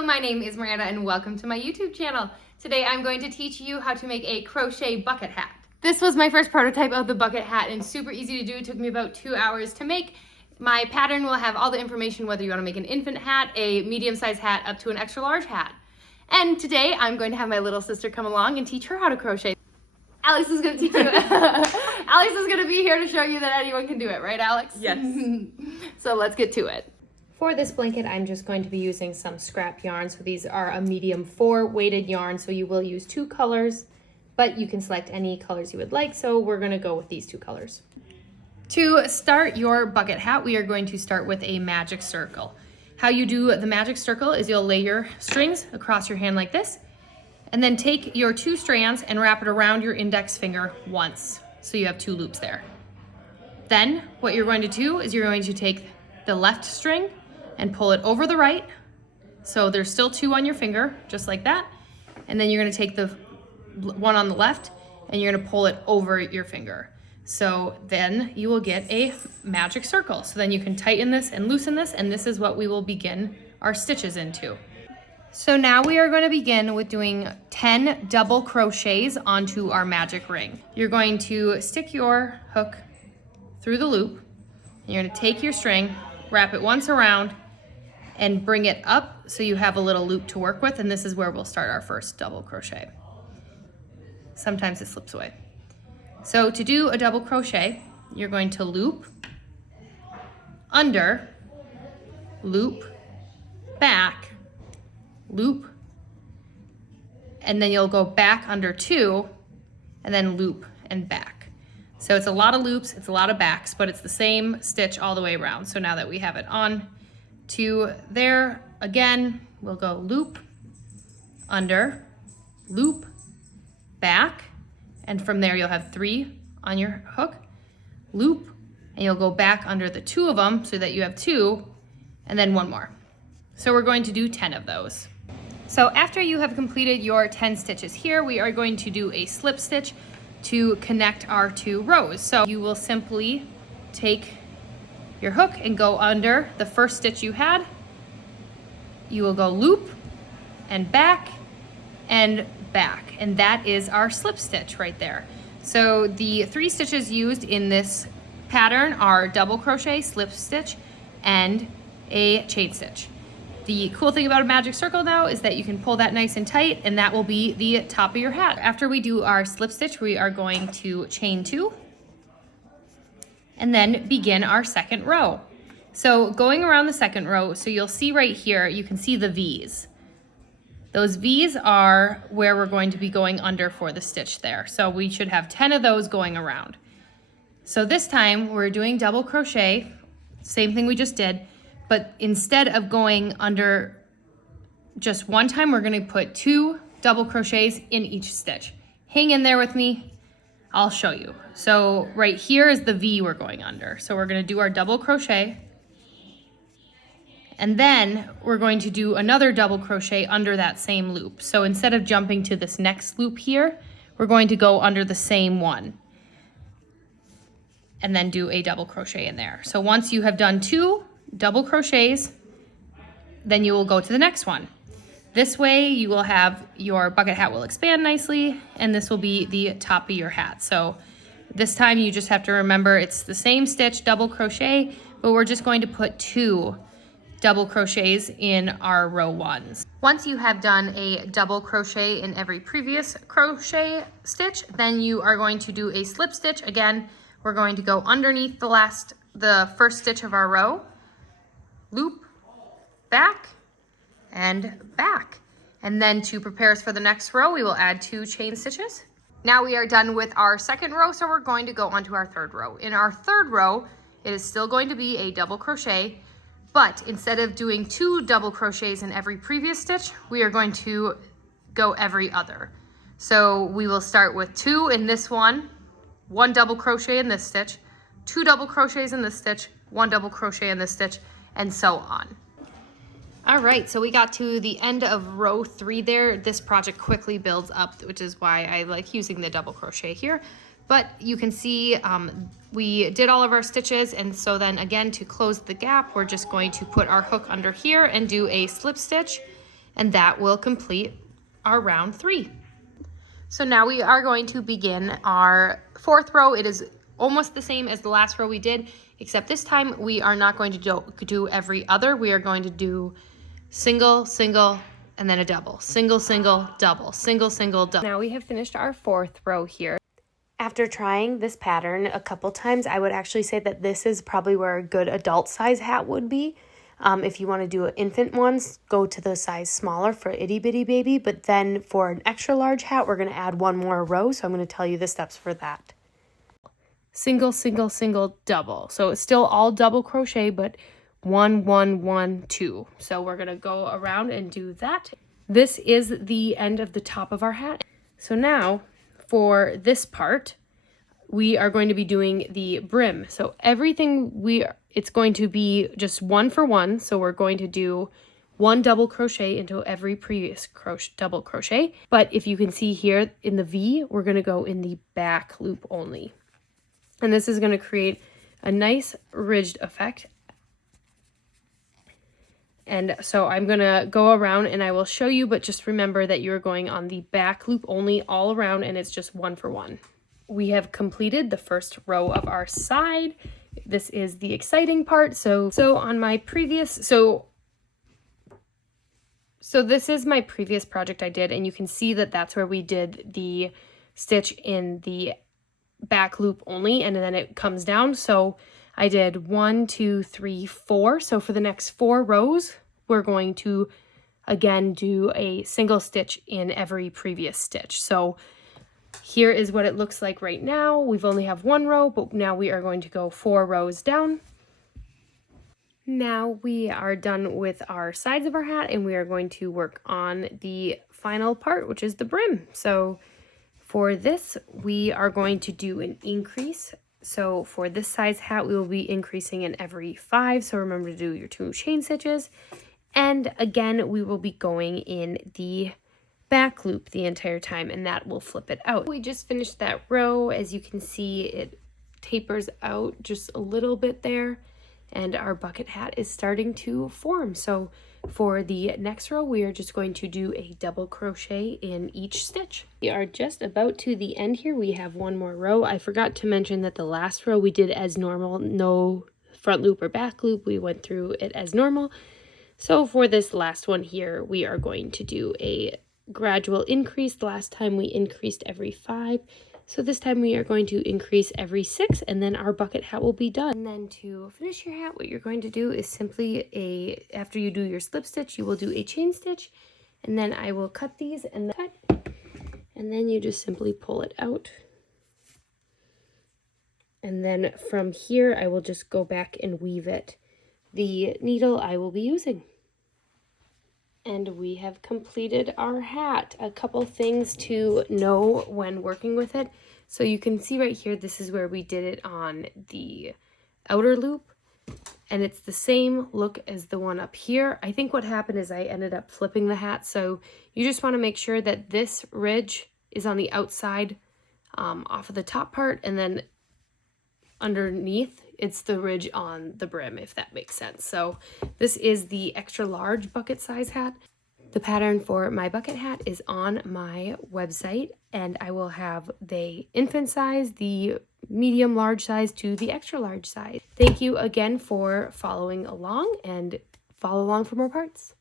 Hello, my name is Miranda and welcome to my YouTube channel. Today I'm going to teach you how to make a crochet bucket hat. This was my first prototype of the bucket hat and super easy to do. It took me about 2 hours to make. My pattern will have all the information whether you want to make an infant hat, a medium-sized hat, up to an extra large hat. And today I'm going to have my little sister come along and teach her how to crochet. Alex is going to teach you. Alex is going to be here to show you that anyone can do it, right, Alex? Yes. So let's get to it. For this blanket, I'm just going to be using some scrap yarn. So these are a medium 4 weighted yarn. So you will use 2 colors, but you can select any colors you would like. So we're going to go with these 2 colors. To start your bucket hat, we are going to start with a magic circle. How you do the magic circle is you'll lay your strings across your hand like this, and then take your 2 strands and wrap it around your index finger once. So you have 2 loops there. Then what you're going to do is you're going to take the left string and pull it over the right. So there's still 2 on your finger, just like that. And then you're gonna take the one on the left and you're gonna pull it over your finger. So then you will get a magic circle. So then you can tighten this and loosen this, and this is what we will begin our stitches into. So now we are going to begin with doing 10 double crochets onto our magic ring. You're going to stick your hook through the loop. And you're going to take your string, wrap it once around, and bring it up so you have a little loop to work with, and this is where we'll start our first double crochet. Sometimes it slips away. So to do a double crochet, you're going to loop, under, loop, back, loop, and then you'll go back under 2, and then loop and back. So it's a lot of loops, it's a lot of backs, but it's the same stitch all the way around. So now that we have it on to there, again, we'll go loop, under, loop, back, and from there you'll have 3 on your hook, loop, and you'll go back under the 2 of them so that you have 2, and then 1 more. So we're going to do 10 of those. So after you have completed your 10 stitches here, we are going to do a slip stitch to connect our 2 rows. So you will simply take your hook and go under the first stitch you had. You will go loop and back, and that is our slip stitch right there. So the 3 stitches used in this pattern are double crochet, slip stitch, and a chain stitch. The cool thing about a magic circle now is that you can pull that nice and tight, and that will be the top of your hat. After we do our slip stitch, we are going to chain 2 and then begin our second row. So going around the second row, so you'll see right here, you can see the V's. Those V's are where we're going to be going under for the stitch there. So we should have 10 of those going around. So this time we're doing double crochet, same thing we just did, but instead of going under just 1 time, we're gonna put 2 double crochets in each stitch. Hang in there with me, I'll show you. So right here is the V we're going under. So we're gonna do our double crochet, and then we're going to do another double crochet under that same loop. So instead of jumping to this next loop here, we're going to go under the same one and then do a double crochet in there. So once you have done 2 double crochets, then you will go to the next one. This way you will have your bucket hat will expand nicely, and this will be the top of your hat. So this time you just have to remember it's the same stitch, double crochet, but we're just going to put 2 double crochets in our row 1s. Once you have done a double crochet in every previous crochet stitch, then you are going to do a slip stitch. Again, we're going to go underneath the first stitch of our row, loop, back, and back. And then to prepare us for the next row, we will add 2 chain stitches. Now we are done with our second row, so we're going to go on to our third row. In our third row, it is still going to be a double crochet, but instead of doing 2 double crochets in every previous stitch, we are going to go every other. So we will start with 2 in this one, 1 double crochet in this stitch, 2 double crochets in this stitch, 1 double crochet in this stitch, and so on. All right, so we got to the end of row 3 there. This project quickly builds up, which is why I like using the double crochet here. But you can see we did all of our stitches, and so then again to close the gap, we're just going to put our hook under here and do a slip stitch. and that will complete our round 3. So now we are going to begin our 4th row. It is almost the same as the last row we did, except this time we are not going to do every other. We are going to do single, single, and then a double. Single, single, double. Single, single, double. Now we have finished our 4th row here. After trying this pattern a couple times, I would actually say that this is probably where a good adult size hat would be. If you want to do infant ones, go to the size smaller for itty bitty baby. But then for an extra large hat, we're going to add one more row. So I'm going to tell you the steps for that. Single, single, single, double. So it's still all double crochet, but 1, 1, 1, 2. So we're going to go around and do that. This is the end of the top of our hat. So now for this part, we are going to be doing the brim. So everything it's going to be just 1 for 1. So we're going to do 1 double crochet into every previous double crochet. But if you can see here in the V, we're going to go in the back loop only. And this is going to create a nice ridged effect. And so I'm going to go around and I will show you, but just remember that you're going on the back loop only all around, and it's just 1 for 1. We have completed the first row of our side. This is the exciting part. So on my previous, so this is my previous project I did, and you can see that that's where we did the stitch in the back loop only, and then it comes down. So I did 1, 2, 3, 4. So for the next 4 rows, we're going to again do a single stitch in every previous stitch. So here is what it looks like right now. We've only have 1 row, but now we are going to go 4 rows down. Now we are done with our sides of our hat, and we are going to work on the final part, which is the brim. So for this, we are going to do an increase. So for this size hat, we will be increasing in every 5. So remember to do your 2 chain stitches. And again, we will be going in the back loop the entire time, and that will flip it out. We just finished that row. As you can see, it tapers out just a little bit there, and our bucket hat is starting to form. So for the next row, we are just going to do a double crochet in each stitch. We are just about to the end here. We have 1 more row. I forgot to mention that the last row we did as normal, no front loop or back loop. We went through it as normal. So for this last one here, we are going to do a gradual increase. The last time we increased every 5. So this time we are going to increase every 6, and then our bucket hat will be done. And then to finish your hat, what you're going to do is simply after you do your slip stitch, you will do a chain stitch, and then I will cut these and then you just simply pull it out. And then from here, I will just go back and weave it. The needle I will be using. And we have completed our hat. A couple things to know when working with it. So you can see right here, this is where we did it on the outer loop. And it's the same look as the one up here. I think what happened is I ended up flipping the hat. So you just want to make sure that this ridge is on the outside off of the top part. And then underneath, it's the ridge on the brim, if that makes sense. So this is the extra large bucket size hat. The pattern for my bucket hat is on my website, and I will have the infant size, the medium large size to the extra large size. Thank you again for following along, and follow along for more parts.